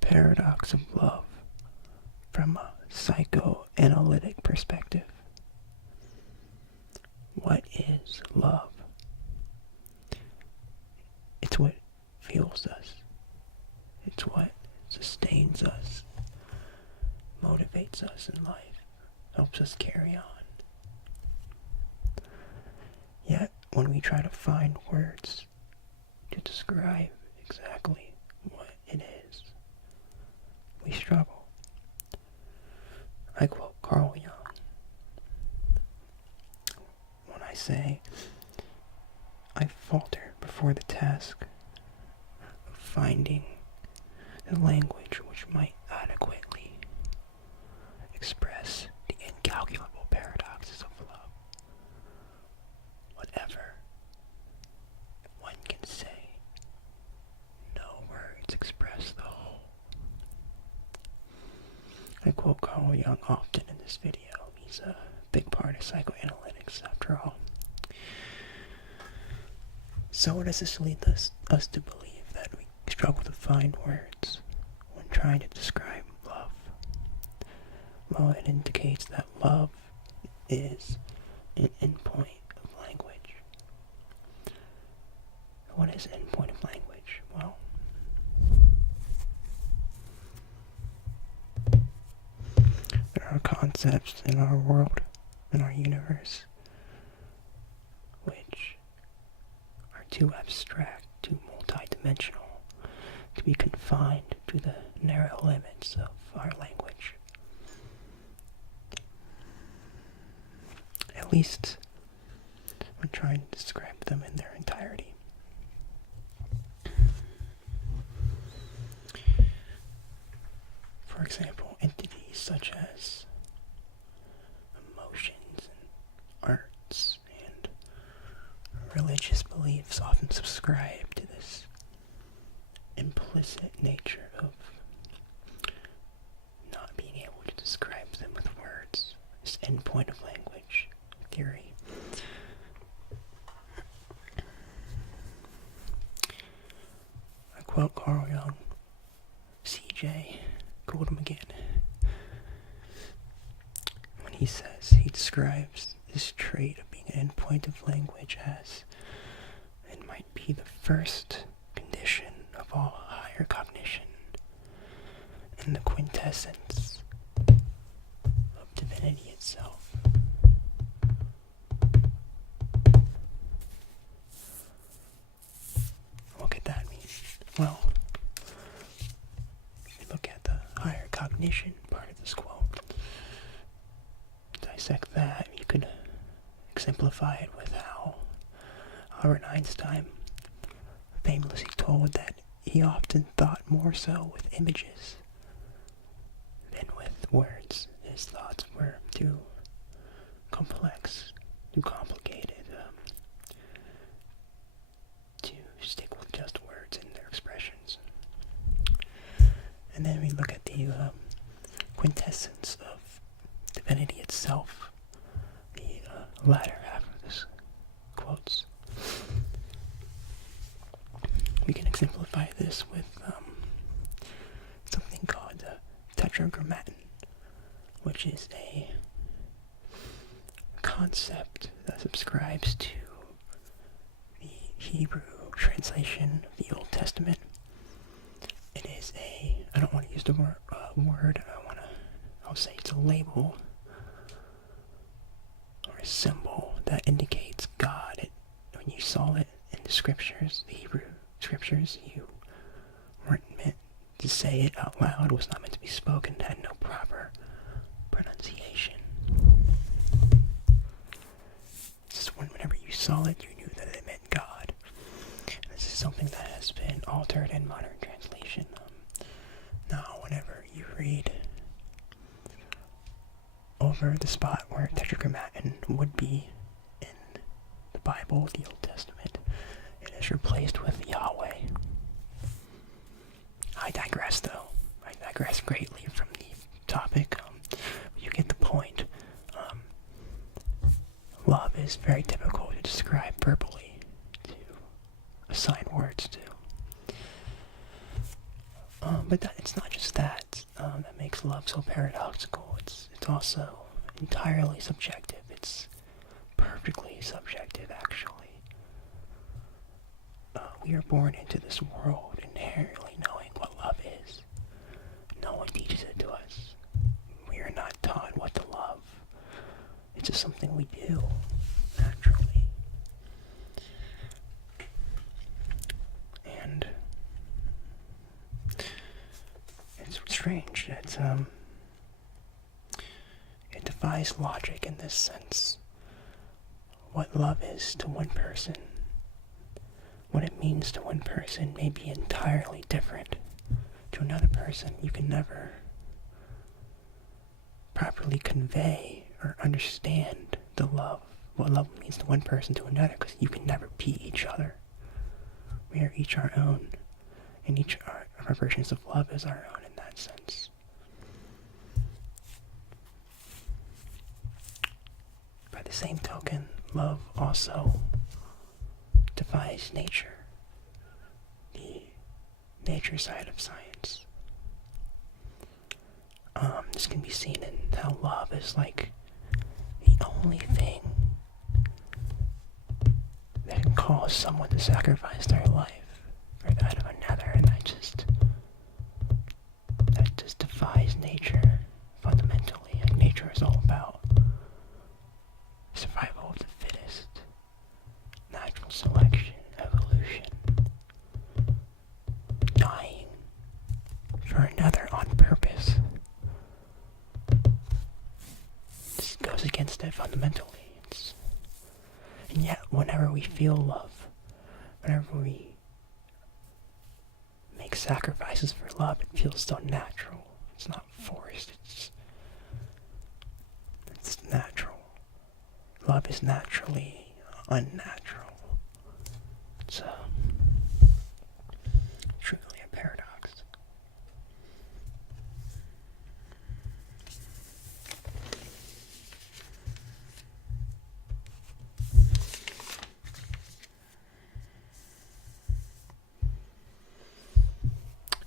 paradox of love from a psychoanalytic perspective. What is love? It's what fuels us. It's what sustains us, motivates us in life, helps us carry on. Yet, when we try to find words to describe exactly what it is, we struggle. I quote Carl Jung when I say, I falter before the task of finding the language which might adequately express the incalculable paradoxes of love. Whatever one can say, no words express the whole. I quote Carl Jung often in this video. He's a big part of psychoanalytics, after all. So what does this lead us to believe? That we struggle to find words when trying to describe love? Well, it indicates that love is an endpoint of language. What is an endpoint of language? Well, there are concepts in our world, in our universe, which are too abstract, too multidimensional, to be confined to the narrow limits of our language. At least when trying to describe them in their entirety. For example, entities such as emotions and arts and religious beliefs often subscribe to this implicit nature of not being able to describe them with words, this endpoint of language theory. I quote Carl Jung, CJ, quote him again, when he says, he describes this trait of being an endpoint of language as it might be the first condition of all higher cognition and the quintessence of divinity itself. What could that mean? Well, if you look at the higher cognition part of this quote, dissect that, you could exemplify it with how Albert Einstein famously told that he often thought more so with images than with words. His thoughts were too complex, too complicated to stick with just words and their expressions. And then we look at the quintessence of divinity itself, the latter half of this quotes. We can exemplify this with something called tetragrammaton, which is a concept that subscribes to the Hebrew translation of the Old Testament. It is I don't want to use the word, I'll say it's a label or a symbol that indicates God. When you saw it in the scriptures, the Hebrew scriptures, you weren't meant to say it out loud. It was not meant to be spoken. It had no proper pronunciation. Just whenever you saw it, you knew that it meant God. And this is something that has been altered in modern translation. Now, whenever you read over the spot where tetragrammaton would be in the Bible, the Old Testament, it is replaced with Yahweh. I digress, though. I digress greatly from the topic. You get the point. Love is very difficult to describe verbally, to assign words to. But it's not just that that makes love so paradoxical. It's also entirely subjective. It's perfectly subjective, actually. We are born into this world inherently knowing what love is. No one teaches it to us. We are not taught what to love. It's just something we do, naturally. And it's strange. It defies logic in this sense. What love is to one person, what it means to one person may be entirely different to another person. You can never properly convey or understand what love means to one person to another, because you can never be each other. We are each our own, and each of our versions of love is our own in that sense. By the same token, love also defies nature, the nature side of science. This can be seen in how love is like the only thing that can cause someone to sacrifice their life for that of another, and that just defies nature fundamentally. And nature is all about survival of the fittest, natural selection, evolution, dying for another on purpose. This goes against it fundamentally. And yet, whenever we feel love, whenever we make sacrifices for love, it feels so natural. It's not forced. It's natural. Love is naturally unnatural. It's truly a paradox.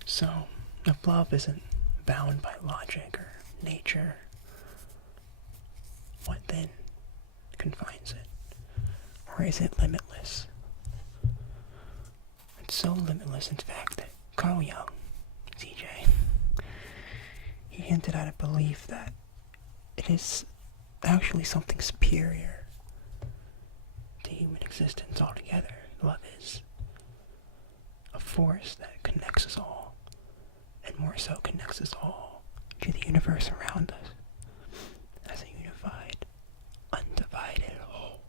So, if love isn't bound by logic or nature, what then confines it? Or is it limitless? It's so limitless, in fact, that Carl Jung, CJ, he hinted at a belief that it is actually something superior to human existence altogether. Love is a force that connects us all, and more so connects us all to the universe around us as a unified, undivided whole.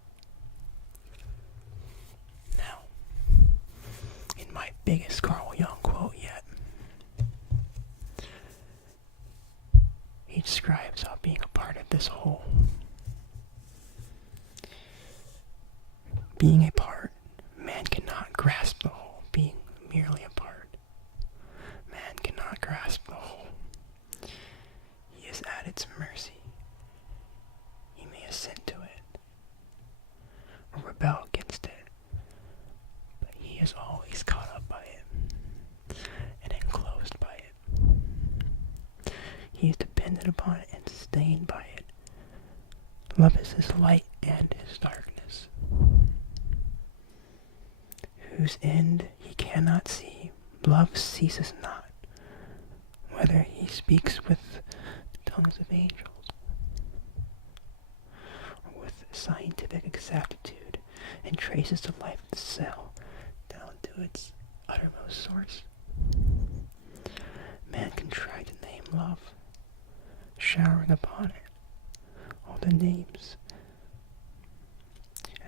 Now, in my biggest Carl Jung quote yet, he describes how being a part of this whole, being a part, man cannot grasp the whole. Being merely a part, man cannot grasp the whole. He is at its mercy. He may assent to it, or rebel against it, but he is always caught up by it, and enclosed by it. He is dependent upon it and sustained by it. Love is his light and his darkness, whose end he cannot see. Love ceases not, whether he speaks with tongues of angels, or with scientific exactitude, and traces the life of the cell down to its uttermost source. Man can try to name love, showering upon it all the names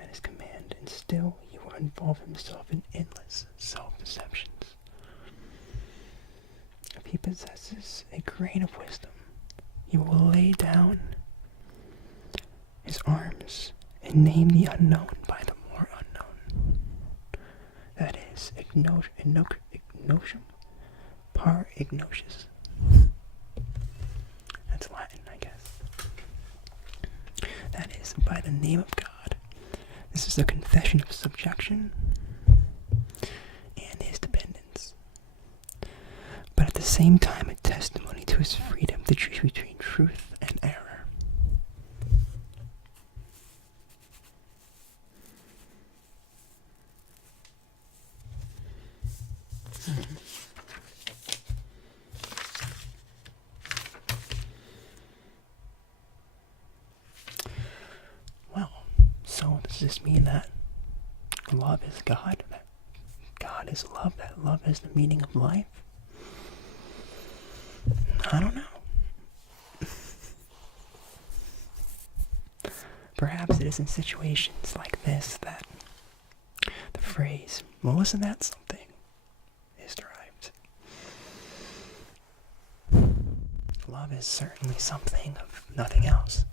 at his command, and still he will involve himself in endless self-deceptions. If he possesses a grain of wisdom, he will lay down his arms and name the unknown by the more unknown. That is, ignatium par ignatius. That's Latin, I guess. That is, by the name of God. This is a confession of subjection and his dependence. But at the same time a testimony to his freedom to choose between truth and error. Well, so does this mean that love is God? That God is love? That love is the meaning of life? I don't know. Perhaps it is in situations like this that the phrase, well, isn't that something, is derived. Love is certainly something of nothing else.